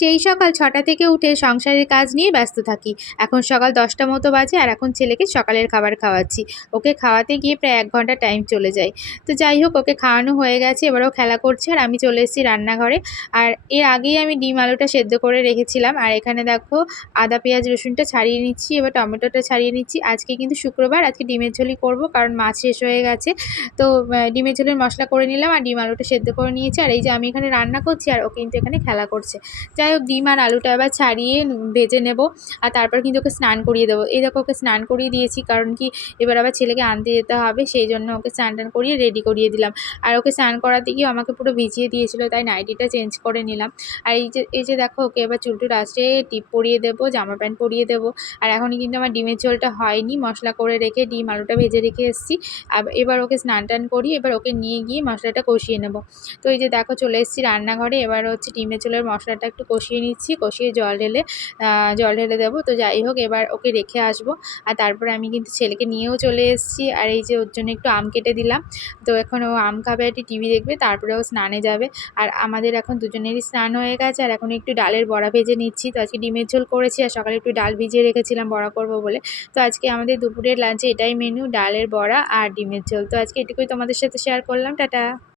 সেই সকাল ৬টা থেকে উঠে সংসারের কাজ নিয়ে ব্যস্ত থাকি। এখন সকাল ১০টা মতো বাজে আর এখন ছেলেকে সকালের খাবার খাওয়াচ্ছি। ওকে খাওয়াতে গিয়ে প্রায় ১ ঘন্টা টাইম চলে যায়। তো যাই হোক ওকে খাওয়ানো হয়ে গেছে, এবার ও খেলা করছে আর আমি চলে এসেছি রান্নাঘরে। আর এর আগেই আমি ডিম আলুটা সেদ্ধ করে রেখেছিলাম। আর এখানে দেখো আদা, পেঁয়াজ, রসুনটা ছাড়িয়ে নিচ্ছি, এবার টমেটোটা ছাড়িয়ে নিচ্ছি। আজকে কিন্তু শুক্রবার, আজকে ডিমের ঝোলই করব কারণ মাছ শেষ হয়ে গেছে। তো ডিমের ঝোলের মশলা করে নিলাম আর ডিম আলুটা সেদ্ধ করে নিয়েছি। আর এই যে আমি এখানে রান্না করছি আর ও কিন্তু এখানে খেলা করছে। যাই হোক ডিম আর আলুটা এবার ছাড়িয়ে ভেজে নেব আর তারপর কিন্তু ওকে স্নান করিয়ে দেবো। এই দেখো ওকে স্নান করিয়ে দিয়েছি, কারণ কি এবার আবার ছেলেকে আনতে যেতে হবে, সেই জন্য ওকে স্নান টান করিয়ে রেডি করিয়ে দিলাম। আর ওকে স্নান করাতে গিয়ে আমাকে পুরো ভিজিয়ে দিয়েছিল, তাই নাইটিটা চেঞ্জ করে নিলাম। আর এই যে দেখো ওকে এবার চুলটুল আঁচড়ে টিপ পরিয়ে দেবো, জামা প্যান্ট পরিয়ে দেবো। আর এখনই কিন্তু আমার ডিমের ঝোলটা হয়নি, মশলা করে রেখে ডিম আলুটা ভেজে রেখে এসেছি। এবার ওকে স্নান টান করিয়ে এবার ওকে নিয়ে গিয়ে মশলাটা কষিয়ে নেব। তো এই যে দেখো চলে এসেছি রান্নাঘরে, এবার হচ্ছে ডিমের ঝোলের মশলাটা একটু কষিয়ে নিচ্ছি, কষিয়ে জল ঢেলে দেবো। তো যাই হোক এবার ওকে রেখে আসবো। আর তারপরে আমি কিন্তু ছেলেকে নিয়েও চলে এসেছি। আর এই যে ওর জন্য একটু আম কেটে দিলাম। তো এখন ও আম খাবে, একটু টিভি দেখবে, তারপরে ও স্নানে যাবে। আর আমাদের এখন দুজনেরই স্নান হয়ে গেছে আর এখন একটু ডালের বড়া ভেজে নিচ্ছি। তো আজকে ডিমের ঝোল করেছি আর সকালে একটু ডাল ভিজিয়ে রেখেছিলাম বড়া করব বলে। তো আজকে আমাদের দুপুরের লাঞ্চে এটাই মেনু, ডালের বড়া আর ডিমের ঝোল। তো আজকে এটুকুই তোমাদের সাথে শেয়ার করলাম। টাটা।